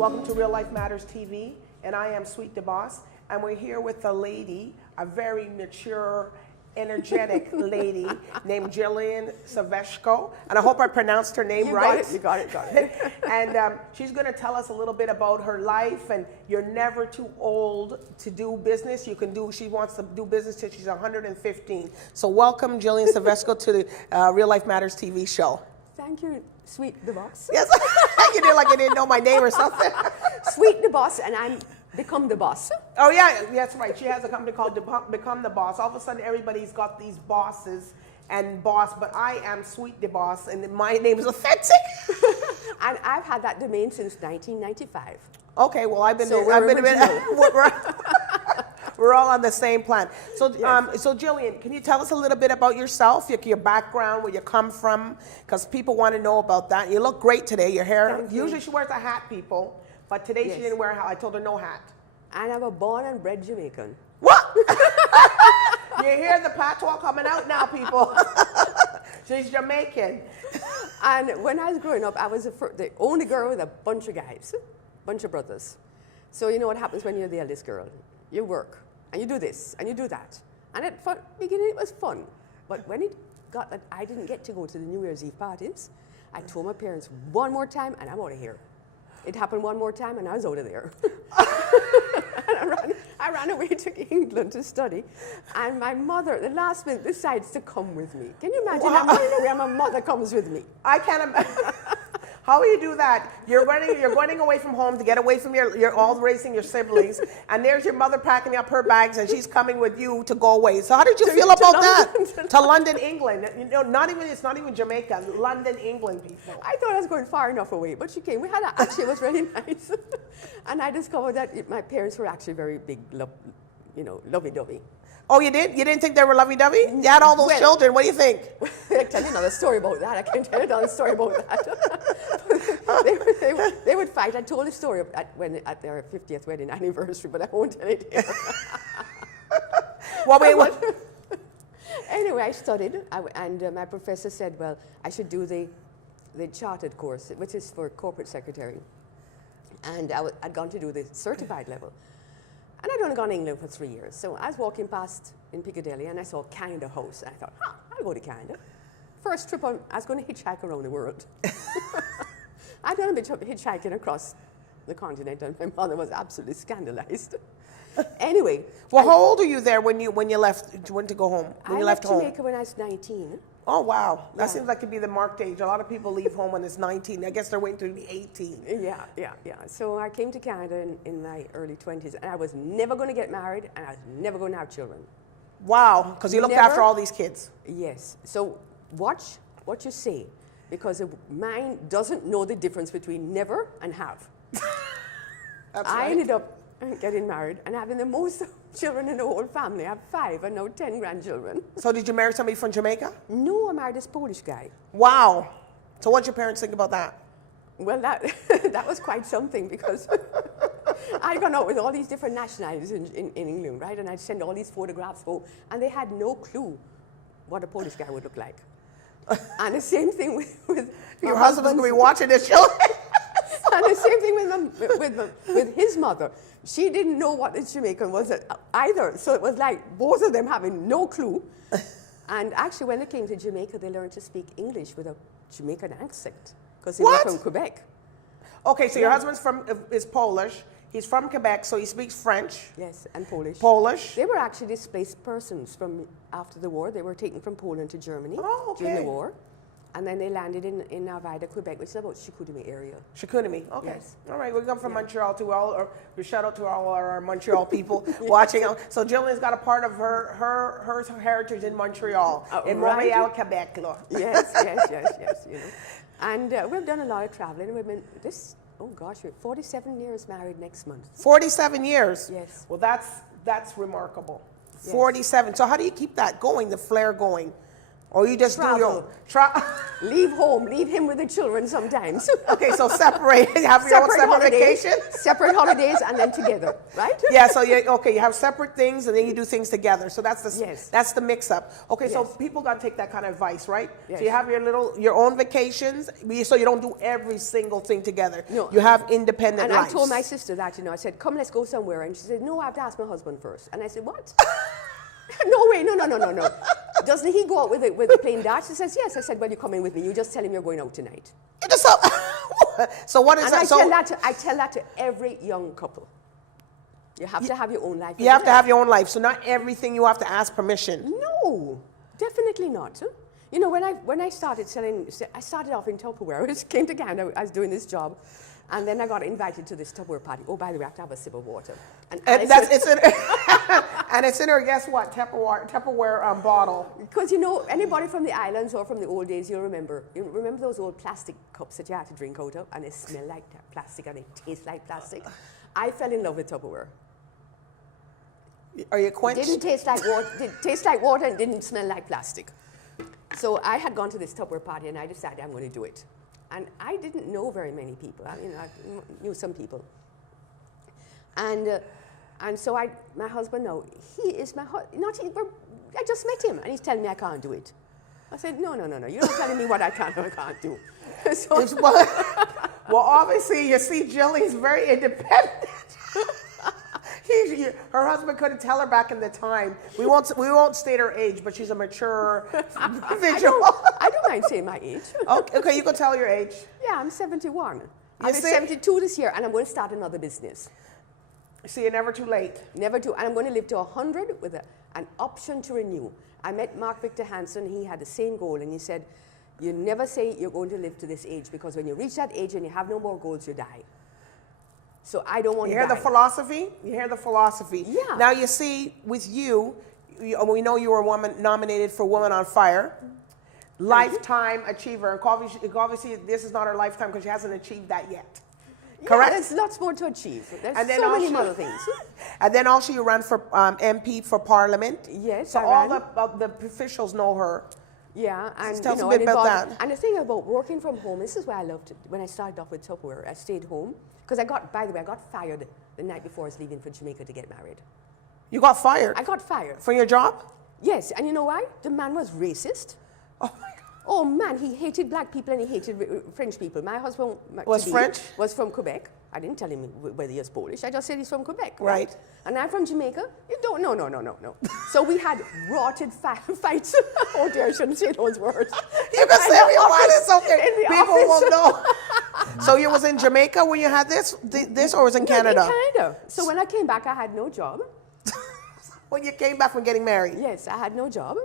Welcome to Real Life Matters TV, and I am Sweet DBoss, and we're here with a lady, a very mature, energetic lady named Jilian Saweczko, and I hope I pronounced her name right. You got it. And she's going to tell us a little bit about her life, and you're never too old to do business. She wants to do business till she's 115. So welcome, Jilian Saweczko, to the Real Life Matters TV show. Thank you, Sweet DBoss. Yes, you did like you didn't know my name or something. Sweet DBoss, and I'm Become the Boss. Oh yeah, that's right. She has a company called Become the Boss. All of a sudden, everybody's got these bosses and boss, but I am Sweet DBoss, and my name is authentic. And I've had that domain since 1995. Okay, well I've been. So we're all on the same plan. So, Yes. So Jilian, can you tell us a little bit about yourself, your background, where you come from? Because people want to know about that. You look great today. Your hair. Thank you. Usually she wears a hat, people, but today Yes. she didn't wear a hat. I told her no hat. And I'm a born and bred Jamaican. What? You hear the patois coming out now, people. She's Jamaican. And when I was growing up, I was the only girl with a bunch of guys, bunch of brothers. So you know what happens when you're the eldest girl? You work, and you do this, and you do that. And at the beginning, it was fun. But when it got that I didn't get to go to the New Year's Eve parties, I told my parents one more time, and I'm out of here. It happened one more time, and I was out of there. And I ran away to England to study, and my mother, at the last minute, decides to come with me. Can you imagine? I'm running away, and my mother comes with me. I can't imagine. How will you do that? You're running away from home to get away from you're all raising your siblings, and there's your mother packing up her bags, and she's coming with you to go away. So how did you feel about that? To London, England. You know, it's not even Jamaica. London, England, people. I thought I was going far enough away, but she came. Actually, it was really nice. And I discovered that my parents were actually very big, lovey-dovey. Oh, you did? You didn't think they were lovey-dovey? You had all those children. What do you think? I can tell you another story about that. I can tell you another story about that. they would fight. I told a story at their 50th wedding anniversary, but I won't tell it here. Well, wait. Anyway, I studied, and my professor said, well, I should do the chartered course, which is for corporate secretary. And I'd gone to do the certified level. And I'd only gone to England for 3 years. So I was walking past in Piccadilly, and I saw Canada House. And I thought, I'll go to Canada. First trip, I was going to hitchhike around the world. I'd done a bit of hitchhiking across the continent, and my mother was absolutely scandalized. Anyway. Well, how old are you there when you went to go home? I left Jamaica when I was 19. Oh, wow. That Yeah. seems like to be the marked age. A lot of people leave home when it's 19. I guess they're waiting to be 18. Yeah. So I came to Canada in my early 20s, and I was never going to get married, and I was never going to have children. Wow, because you looked after all these kids. Yes. So watch what you say, because a mind doesn't know the difference between never and have. I ended up getting married and having the most children in the whole family. I have 5 and now 10 grandchildren. So did you marry somebody from Jamaica? No, I married this Polish guy. Wow. So what'd your parents think about that? Well, that was quite something, because I'd gone out with all these different nationalities in England, right? And I'd send all these photographs home, and they had no clue what a Polish guy would look like. And the same thing with your husband's going to be watching this show. And the same thing with his mother. She didn't know what the Jamaican was either. So it was like both of them having no clue. And actually, when they came to Jamaica, they learned to speak English with a Jamaican accent, because they were from Quebec. Okay, so your husband's is Polish. He's from Quebec, so he speaks French. Yes, and Polish. Polish. They were actually displaced persons from after the war. They were taken from Poland to Germany during the war. And then they landed in Arvida, Quebec, which is about Chicoutimi area. Chicoutimi, okay. Yes. All right, we come from Montreal too. We shout out to all our Montreal people watching. So Jillian's got a part of her heritage in Montreal, in Montreal, Quebec. Yes. You know. And we've done a lot of traveling. We've been we're 47 years married next month. 47 years? Yes. Well, that's remarkable. Yes. 47. So how do you keep that going, the flair going? Or you just Travel. do your Leave home, leave him with the children sometimes. Okay, so separate. Have your own separate holidays, vacation. separate holidays, and then together, right? Yeah. So you have separate things, and then you do things together. So that's the mix up. Okay. So people gotta take that kind of advice, right? Yes. So you have your own vacations, so you don't do every single thing together. No. You have independent And lives. I told my sister that, I said, come, let's go somewhere. And she said, no, I have to ask my husband first. And I said, what? No way, no. Doesn't he go out with a plain dart? She says, yes. I said, well, you're coming with me. You just tell him you're going out tonight. You just so what is and that? I tell that to every young couple. You have to have your own life. You have to have your own life. So not everything you have to ask permission. No, definitely not. When I started selling, I started off in Tupperware. I came to Canada, I was doing this job. And then I got invited to this Tupperware party. Oh, by the way, I have to have a sip of water. And it's in her, guess what, Tupperware bottle. Because, anybody from the islands or from the old days, you'll remember. You remember those old plastic cups that you had to drink out of? And they smell like plastic and they taste like plastic. I fell in love with Tupperware. Are you quenched? It didn't taste like water. It tasted like water and didn't smell like plastic. So I had gone to this Tupperware party and I decided I'm going to do it. And I didn't know very many people. I knew some people. And so my husband, no, he is my husband. I just met him, and he's telling me I can't do it. I said, no. You're not telling me what I can or can't do. Well, obviously, you see, Jillian's very independent. Her husband couldn't tell her back in the time. We won't state her age, but she's a mature individual. I don't mind saying my age. Okay, you can tell your age. Yeah, I'm 71. I'll be 72 this year, and I'm going to start another business. See, you're never too late. Never too. And I'm going to live to 100 with an option to renew. I met Mark Victor Hansen. He had the same goal, and he said, you never say you're going to live to this age, because when you reach that age and you have no more goals, you die. So I don't want to die. You hear the philosophy? You hear the philosophy. Yeah. Now, you see, with you, we know you were nominated for Woman on Fire. Lifetime achiever. Obviously, this is not her lifetime because she hasn't achieved that yet. Correct? There's lots more to achieve. There's and then so many other things. And then also you ran for MP for Parliament. Yes, so all the officials know her. Yeah, and tell us a bit about that. And the thing about working from home, this is why I loved it. When I started off with Tupperware, I stayed home because I got fired the night before I was leaving for Jamaica to get married. You got fired? I got fired. For your job? Yes, and you know why? The man was racist. Oh my God. Oh man, he hated black people and he hated French people. My husband was from Quebec. I didn't tell him whether he was Polish. I just said he's from Quebec. Right. And I'm from Jamaica. You don't. No. So we had rotted fights. Oh dear, I shouldn't say those words. You can say what you want. It's okay. People will know. So you was in Jamaica when you had this, or was in Canada? In Canada. So when I came back, I had no job. When you came back from getting married? Yes, I had no job.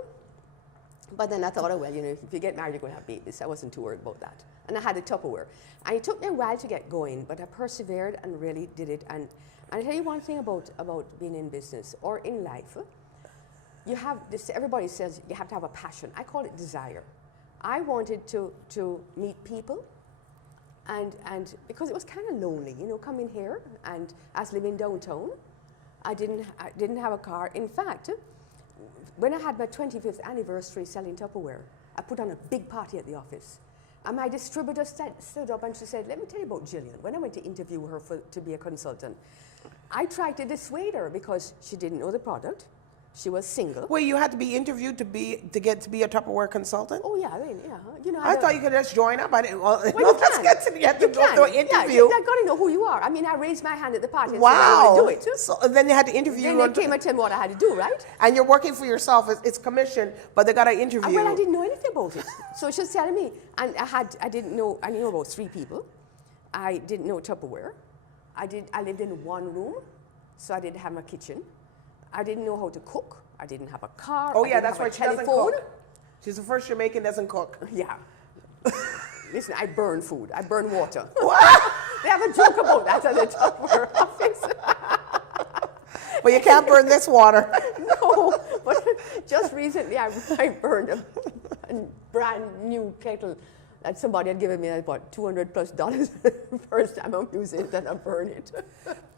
But then I thought, oh, well, if you get married, you're going to have babies. I wasn't too worried about that. And I had a Tupperware. And it took me a while to get going, but I persevered and really did it. And I'll tell you one thing about being in business or in life. You have this, everybody says you have to have a passion. I call it desire. I wanted to meet people. And because it was kind of lonely, coming here, and I was living downtown. I didn't have a car. In fact, when I had my 25th anniversary selling Tupperware, I put on a big party at the office. And my distributor stood up and she said, let me tell you about Jillian. When I went to interview her to be a consultant, I tried to dissuade her because she didn't know the product. She was single. Wait, you had to be interviewed to get to be a Tupperware consultant? Oh yeah, I thought you could just join up. I didn't. Well, you have to go through an interview. Yeah, they've got to know who you are. I mean, I raised my hand at the party and wow. said I want to do it. So then they had to interview you. Then they came and told me what I had to do, right? And you're working for yourself. It's commission, but they got to interview you. Well, I didn't know anything about it. So she was telling me, and I knew about 3 people. I didn't know Tupperware. I lived in one room, so I didn't have my kitchen. I didn't know how to cook. I didn't have a car. Oh yeah, that's right. She doesn't cook. She's the first Jamaican doesn't cook. Yeah. Listen, I burn food. I burn water. What? They have a joke about that at the Tupperware office. But you can't burn this water. No, but just recently I burned a brand new kettle that somebody had given me about $200+ first time I'm using it, and I burn it.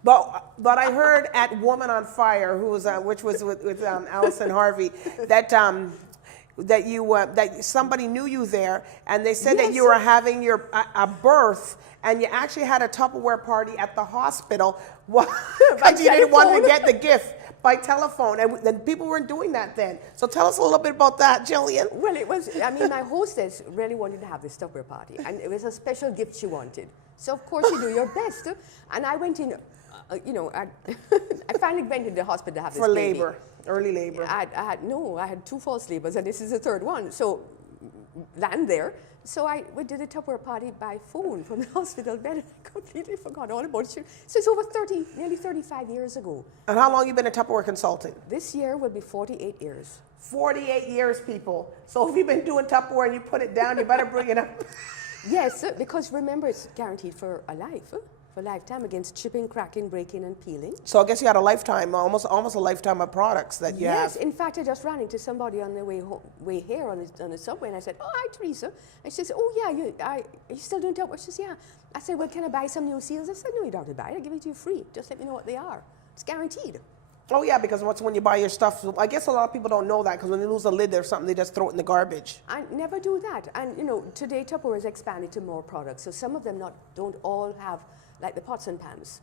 But I heard at Woman on Fire, which was with Allison Harvey, that that somebody knew you there, and they said that Yes. you were having a birth, and you actually had a Tupperware party at the hospital because you didn't want to telephone. get the gift by telephone, and then people weren't doing that then. So tell us a little bit about that, Jillian. Well, it was, I mean, my hostess really wanted to have this Tupperware party, and it was a special gift she wanted. So, of course, you do your best. And I went in, I finally went into the hospital to have this For baby. labor, early labor. I had 2 false labors, and this is the 3rd one. So, land there. So we did a Tupperware party by phone from the hospital bed. I completely forgot all about it. So it's over nearly 35 years ago. And how long you been a Tupperware consultant? This year will be 48 years. 48 years, people. So if you've been doing Tupperware and you put it down, you better bring it up. Yes, because remember, it's guaranteed for a lifetime against chipping, cracking, breaking, and peeling. So I guess you had a lifetime, almost a lifetime of products that you have. Yes, in fact, I just ran into somebody on the way here on the subway, and I said, "Oh, hi, Teresa." And she says, "Oh, yeah, are you still doing Tupperware?" She says, "Yeah." I said, "Well, can I buy some new seals?" I said, "No, you don't have to buy it. I'll give it to you free. Just let me know what they are. It's guaranteed." Oh yeah, because when you buy your stuff, I guess a lot of people don't know that because when they lose a lid or something, they just throw it in the garbage. I never do that. And today Tupperware has expanded to more products. So some of them don't all have, like the pots and pans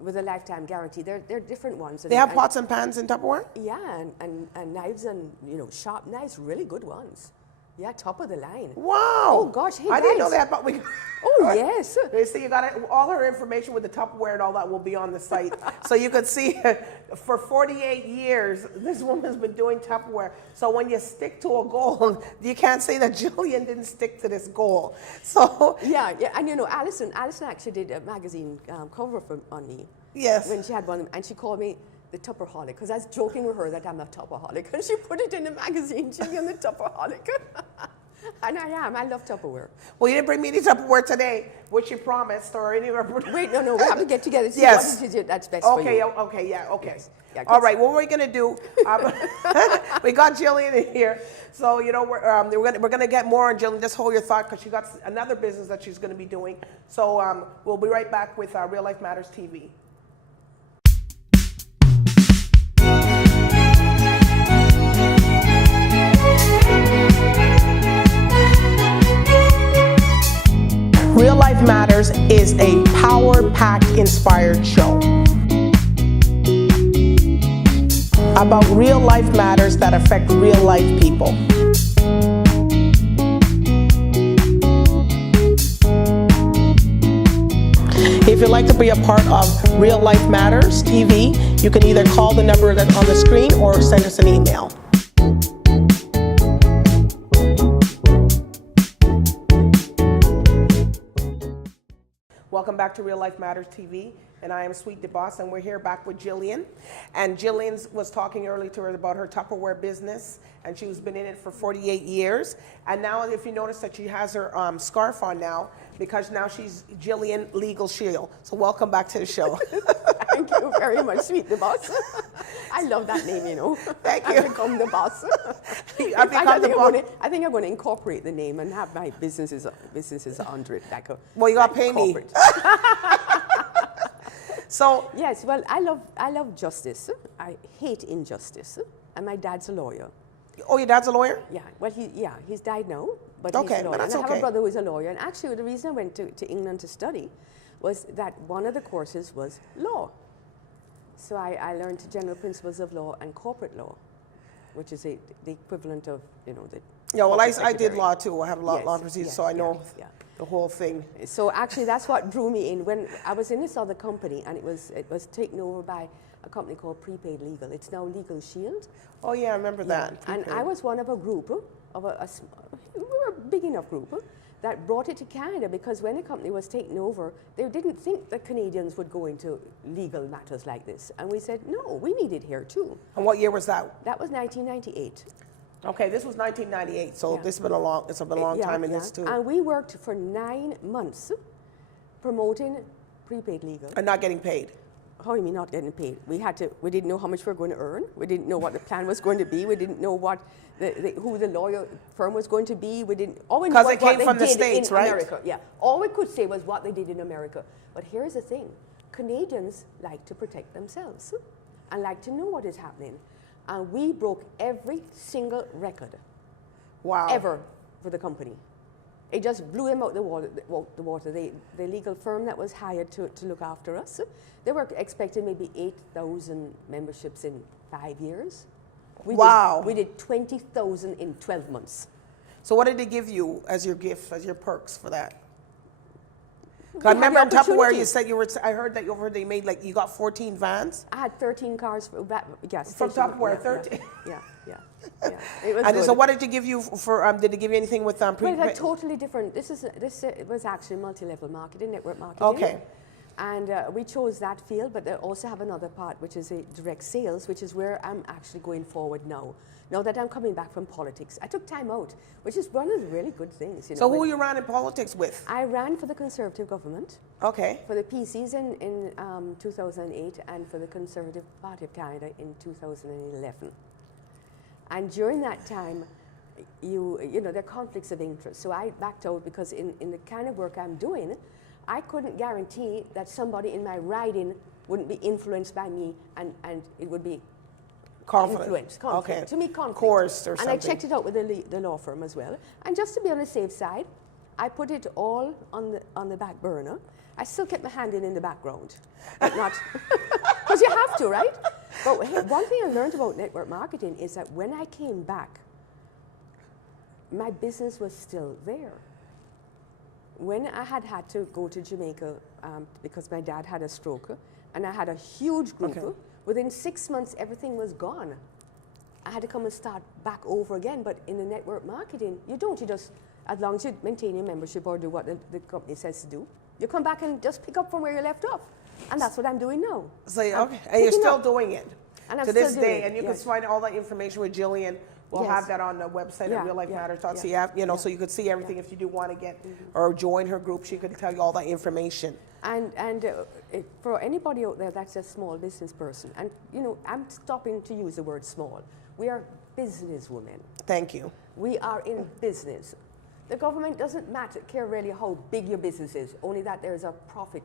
with a lifetime guarantee. They're different ones. They have pots and pans in Tupperware? Yeah, and knives and sharp knives, really good ones. Yeah, top of the line. Wow. Oh gosh, hey I didn't know guys. that, but we. Oh yes. They say you got all her information with the Tupperware and all that will be on the site, so you could see. For 48 years, this woman's been doing Tupperware. So when you stick to a goal, you can't say that Jillian didn't stick to this goal. So Yeah, and Alison actually did a magazine cover on me. yes. When she had one, and she called me the Tupperholic, because I was joking with her that I'm a Tupperholic, and she put it in the magazine, Jilian the Tupperholic. And I am. I love Tupperware. Well, you didn't bring me any Tupperware today, which you promised, or any of our. Wait, no, we have to get together to see Yes. what it is that's best for you. Okay, yeah, okay. Yes. Yeah, All right, what we're gonna do? We got Jillian in here, so we're gonna get more on Jillian. Just hold your thought because she got another business that she's gonna be doing. So we'll be right back with Real Life Matters TV. Real Life Matters is a power-packed, inspired show about real life matters that affect real life people. If you'd like to be a part of Real Life Matters TV, you can either call the number that's on the screen or send us an email. Welcome back to Real Life Matters TV, and I am Sweet DBoss, and we're here back with Jillian. And Jillian was talking earlier to her about her Tupperware business, and she's been in it for 48 years. And now, if you notice that she has her scarf on now, because now she's Jillian Legal Shield. So welcome back to the show. Thank you very much, Sweet the Boss. I love that name, Thank you. I've become the boss. I've become the boss. I think I'm going to incorporate the name and have my businesses under it. Well, you got to pay me. So yes, well, I love justice. I hate injustice. And my dad's a lawyer. oh, your dad's a lawyer? Yeah, well, he's died now, but Okay, he's a lawyer. but that's and I have okay. a brother who is a lawyer. And actually, the reason I went to England to study was that one of the courses was law. So I learned general principles of law and corporate law, which is the equivalent of, the Yeah, well, I corporate did secretary. law too. I have law Yes, proceedings, yes, so I know yeah. the whole thing. So actually, that's what drew me in. When I was in this other company, and it was taken over by a company called Prepaid Legal. It's now Legal Shield. Oh yeah, I remember that. And I was one of a group of we were a big enough group that brought it to Canada, because when the company was taken over, they didn't think that Canadians would go into legal matters like this. And we said, no, we need it here too. And what year was that? That was 1998. Okay, this was 1998, so Yeah. this has been a long time in this too. And we worked for 9 months promoting prepaid legal. And not getting paid. How do you mean not getting paid? We didn't know how much we were going to earn. We didn't know what the plan was going to be. We didn't know what who the lawyer firm was going to be. We didn't. All we knew 'Cause was it what came they from the did States, in right? America. Yeah. All we could say was what they did in America. But here's the thing: Canadians like to protect themselves and like to know what is happening. And we broke every single record Wow. ever for the company. It just blew them out the water. The legal firm that was hired to look after us, they were expecting maybe 8,000 memberships in 5 years. We did 20,000 in 12 months. So what did they give you as your gift, as your perks for that? I remember on Tupperware you said I heard that they made you got 14 vans? I had 13 cars for gas from Tupperware, yeah, 13? Yeah. It was and good. so what did you give you for, did they give you anything with Well, it had totally different, this was actually multi-level marketing, network marketing. Okay. And we chose that field, but they also have another part, which is a direct sales, which is where I'm actually going forward now. Now that I'm coming back from politics, I took time out, which is one of the really good things. So who you ran in politics with? I ran for the Conservative government. Okay. For the PCs in 2008 and for the Conservative Party of Canada in 2011. And during that time, you know, there are conflicts of interest. So I backed out because in the kind of work I'm doing, I couldn't guarantee that somebody in my riding wouldn't be influenced by me and it would be conflict. Okay. To me, conflict. Coerced or something. And I checked it out with the law firm as well. And just to be on the safe side, I put it all on the back burner. I still kept my hand in the background, but not because you have to, right? But one thing I learned about network marketing is that when I came back, my business was still there. When I had to go to Jamaica because my dad had a stroke, and I had a huge group. Okay. Within 6 months, everything was gone. I had to come and start back over again. But in the network marketing, you don't. You just, as long as you maintain your membership or do what the company says to do, you come back and just pick up from where you left off. And that's what I'm doing now. So, okay. And you're still doing it and I'm to this still doing day. it. And you can find all that information with Jillian. We'll have that on the website at reallifematters.ca. So you could see everything if you do want to get or join her group. She could tell you all that information. And for anybody out there that's a small business person, and you know, I'm stopping to use the word small. We are businesswomen. Thank you. We are in business. The government doesn't care really how big your business is, only that there's a profit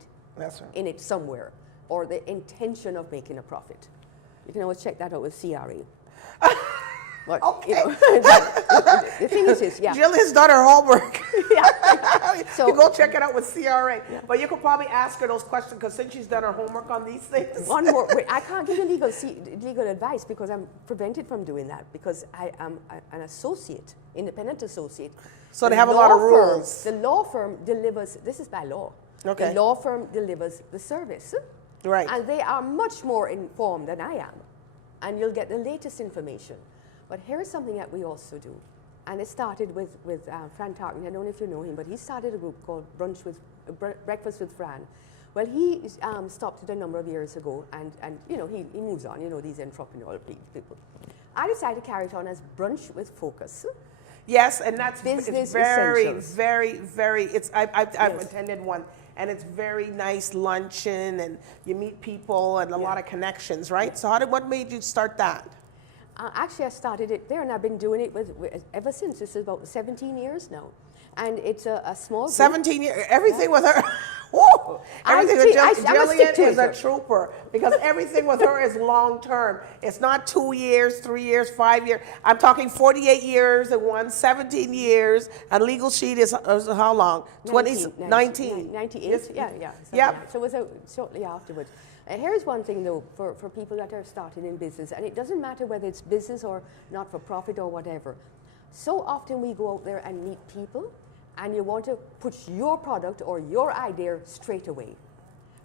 in it somewhere, or the intention of making a profit. You can always check that out with CRA. But, okay. You know, the thing is, Jillian's done her homework. So you go check it out with CRA. But you could probably ask her those questions because since she's done her homework on these things. One more. Wait, I can't give you legal advice because I'm prevented from doing that because I am an associate, independent associate. So they have a lot of rules. The law firm delivers. This is by law. Okay. The law firm delivers the service. Right. And they are much more informed than I am, and you'll get the latest information. But here's something that we also do, and it started with Fran Tarkin. I don't know if you know him, but he started a group called Breakfast with Fran. Well, he stopped it a number of years ago, and you know, he moves on. You know, these entrepreneurial people. I decided to carry it on as Brunch with Focus. Yes, and that's business very, essentials. very. I've attended one, and it's very nice luncheon, and you meet people and a lot of connections, right? Yeah. So what made you start that? Actually, I started it there, and I've been doing it ever since. This is about 17 years now. And it's a small group. 17 years, everything with her. Whoa! Everything with Jillian is a trooper because everything with her is long term. It's not 2 years, 3 years, 5 years. I'm talking 48 years and 17 years. And legal sheet is how long? 19. 98, yes. yeah. Yep. So it was shortly afterwards. Here's one thing, though, for people that are starting in business, and it doesn't matter whether it's business or not-for-profit or whatever. So often we go out there and meet people, and you want to push your product or your idea straight away.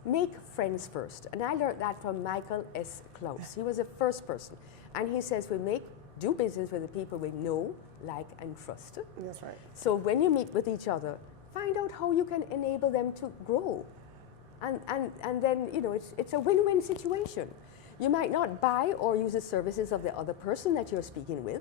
Make friends first. And I learned that from Michael S. Klaus. He was the first person. And he says we do business with the people we know, like, and trust. That's right. So when you meet with each other, find out how you can enable them to grow. And then, you know, it's a win-win situation. You might not buy or use the services of the other person that you're speaking with,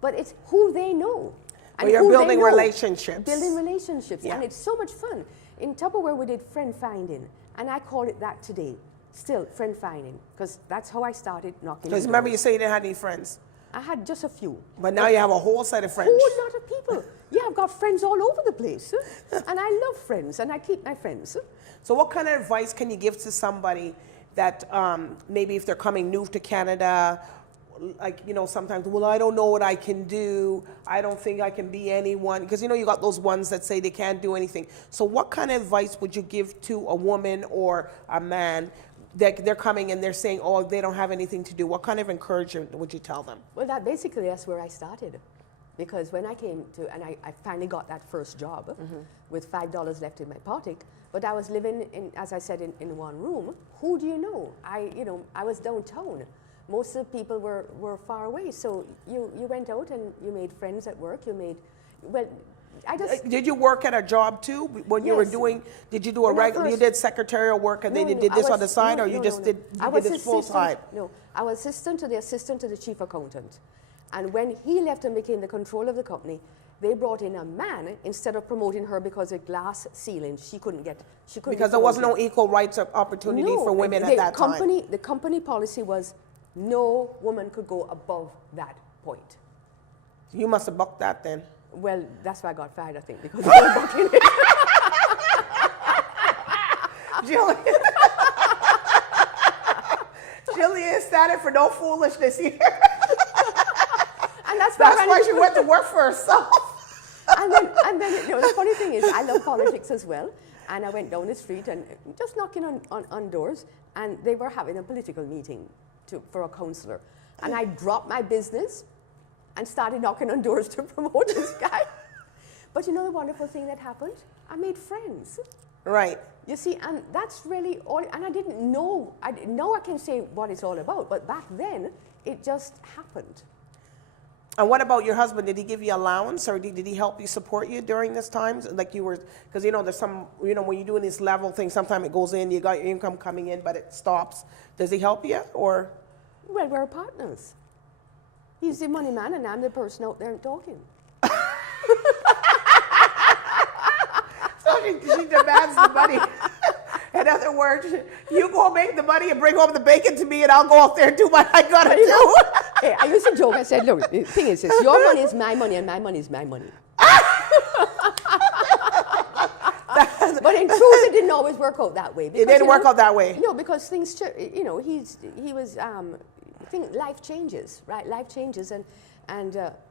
but it's who they know. And you're building relationships. Building relationships. Yeah. And it's so much fun. In Tupperware, we did friend finding, and I call it that today. Still, friend finding, because that's how I started knocking. Because remember you say you didn't have any friends. I had just a few. But now you have a whole set of friends. A whole lot of people. Yeah, I've got friends all over the place. And I love friends, and I keep my friends. So what kind of advice can you give to somebody that maybe if they're coming new to Canada, like, you know, sometimes, well, I don't know what I can do. I don't think I can be anyone. Because, you know, you got those ones that say they can't do anything. So what kind of advice would you give to a woman or a man that they're coming and they're saying, oh, they don't have anything to do? What kind of encouragement would you tell them? Well, that's where I started. Because when I came to, and I finally got that first job with $5 left in my pocket, but I was living in, as I said, in one room. Who do you know? I was downtown. Most of the people were far away. So you went out and you made friends at work. I just... Did you work at a job too? When you were doing, did you do a regular, you did secretarial work and then you did this on the side, or you just did this full time? No, I was assistant to the chief accountant. And when he left and became the controller of the company, they brought in a man instead of promoting her because of glass ceiling. She couldn't get. Because there was no equal rights of opportunity for women at that time. The company policy was no woman could go above that point. You must have bucked that then. Well, that's why I got fired, I think, because I was bucking it. Jilian standing for no foolishness here. And that's why she went to work for herself. and then you know, the funny thing is, I love politics as well. And I went down the street and just knocking on doors, and they were having a political meeting for a councillor. And I dropped my business and started knocking on doors to promote this guy. But you know the wonderful thing that happened? I made friends. Right. You see, and that's really all, and I didn't know, now I can say what it's all about, but back then, it just happened. And what about your husband? Did he give you allowance, or did he help you, support you during this time? Like you were, because you know, there's some, you know, when you're doing this level thing, sometimes it goes in, you got your income coming in, but it stops. Does he help you, or? Well, we're partners. He's the money man, and I'm the person out there talking. So she demands the money. In other words, you go make the money and bring home the bacon to me, and I'll go out there and do what I gotta do. Hey, I used to joke. I said, look, the thing is this, your money is my money, and my money is my money. But in truth, it didn't always work out that way. Because, it didn't work out that way. No, because things, you know, life changes, right? Life changes, and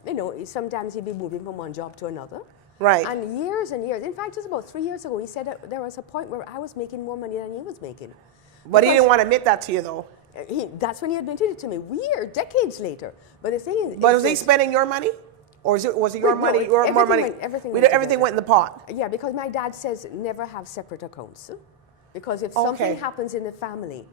you know, sometimes he'd be moving from one job to another. Right. And years and years. In fact, just about 3 years ago, he said that there was a point where I was making more money than he was making. But he didn't want to admit that to you, though. That's when he admitted it to me. Decades later. But the thing is... But was he spending your money? Or was it your money? Or more money? Everything went in the pot. Yeah, because my dad says never have separate accounts. Because if something happens in the family,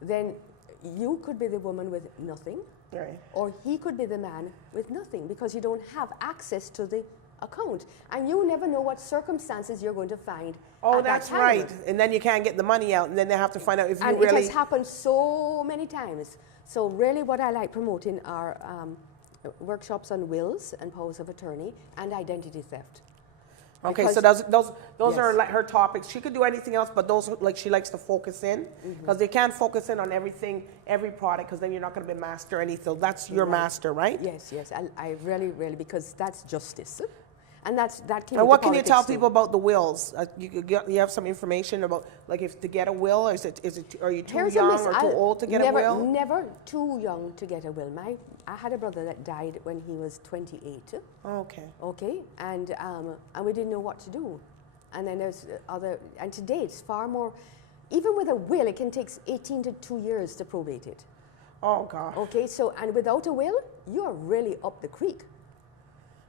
then you could be the woman with nothing. Right. Or he could be the man with nothing, because you don't have access to the account, and you never know what circumstances you're going to find. Oh, that's right. And then you can't get the money out, and then they have to find out if you really. And it has happened so many times. So really, what I like promoting are workshops on wills and powers of attorney and identity theft. Okay, so those are like her topics. She could do anything else, but those like she likes to focus in, because they can't focus in on everything, every product, because then you're not going to be master anything. That's your master, right? Yes, yes. I really, because that's justice. And that came. And what can you tell people about the wills? You have some information about, like, if to get a will, or are you too young or too old to get a will? Never too young to get a will. I had a brother that died when he was 28. Okay. Okay, and we didn't know what to do. And then there's and today it's far more. Even with a will, it can take 18 to 2 years to probate it. Oh God. Okay, so and without a will, you're really up the creek.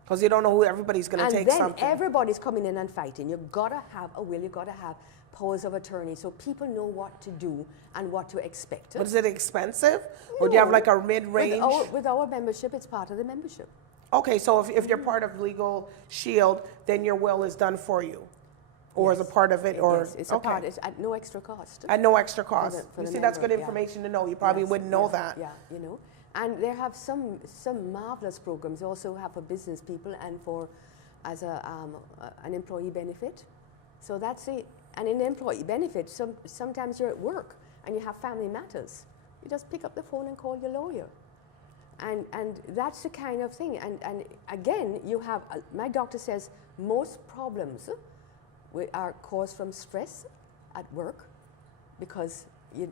Because you don't know who everybody's going to take something. And then everybody's coming in and fighting. You've got to have a will. You've got to have powers of attorney, so people know what to do and what to expect. But is it expensive? No. Or do you have like a mid-range? With our membership, it's part of the membership. Okay, so if you're part of Legal Shield, then your will is done for you. Or as a part of it, or yes, it's a part. It's at no extra cost. At no extra cost. For you see, member, that's good information to know. You probably wouldn't know that. Yeah, you know. And they have some marvelous programs. They also have for business people and for as an employee benefit. So that's it. And in employee benefit, sometimes you're at work and you have family matters. You just pick up the phone and call your lawyer. And that's the kind of thing. And again, you have, my doctor says most problems are caused from stress at work, because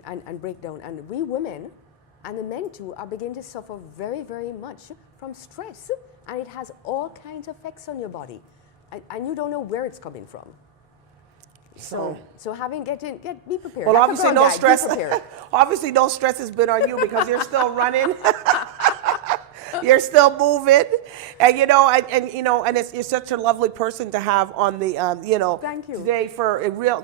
and breakdown. And we women, And the men too are beginning to suffer very, very much from stress. And it has all kinds of effects on your body. And you don't know where it's coming from. So be prepared. Well, Like a obviously girl no guide, be stress. prepared. Obviously no stress has been on you because you're still running. You're still moving, and you're such a lovely person to have on the, Thank you. today for a real,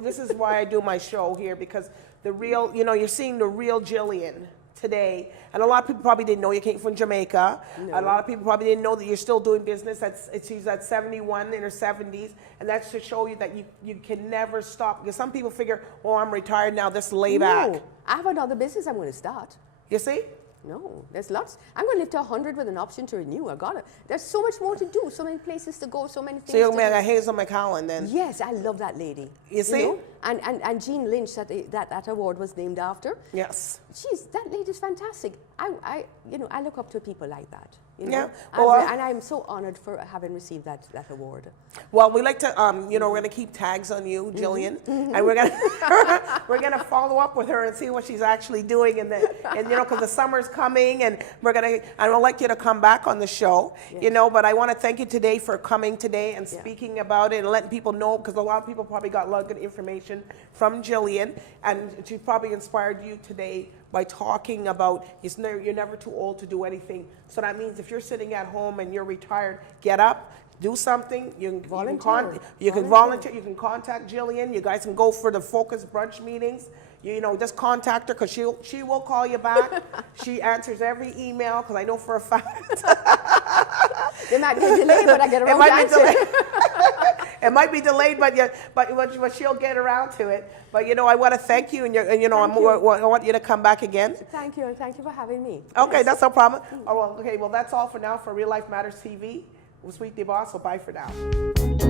this is why I do my show here, because the real, you're seeing the real Jilian today, and a lot of people probably didn't know you came from Jamaica. No. A lot of people probably didn't know that you're still doing business. She's at 71 in her 70s, and that's to show you that you can never stop. Because some people figure, oh, I'm retired now, just lay back. No, I have another business I'm going to start. You see? No, there's lots. I'm going to live to 100 with an option to renew. There's so much more to do, so many places to go, so many things So you're to going to do. be like Hazel McCowan then? Yes, I love that lady. You see? know? And Jean Lynch, that award was named after. Yes. That lady's fantastic. I look up to people like that. Yeah. And I'm so honored for having received that award. Well, we like to, we're going to keep tags on you, Jilian, and we're going to follow up with her and see what she's actually doing, and because the summer's coming, and I would like you to come back on the show, Yes. But I want to thank you today for coming today and speaking about it and letting people know, because a lot of people probably got a lot of good information from Jilian, and she probably inspired you today by talking about you're never too old to do anything. So that means if you're sitting at home and you're retired, get up, do something. You can volunteer. You can contact Jilian. You guys can go for the focus brunch meetings. Just contact her, because she will call you back. She answers every email, because I know for a fact. It might be delayed, but I get around to answering. It might be delayed, but she'll get around to it. But I want to thank you, and I want you to come back again. Thank you, and thank you for having me. Okay, Yes. that's no problem. Oh, well, okay, well, that's all for now for Real Life Matters TV. With Sweet DBoss, so bye for now.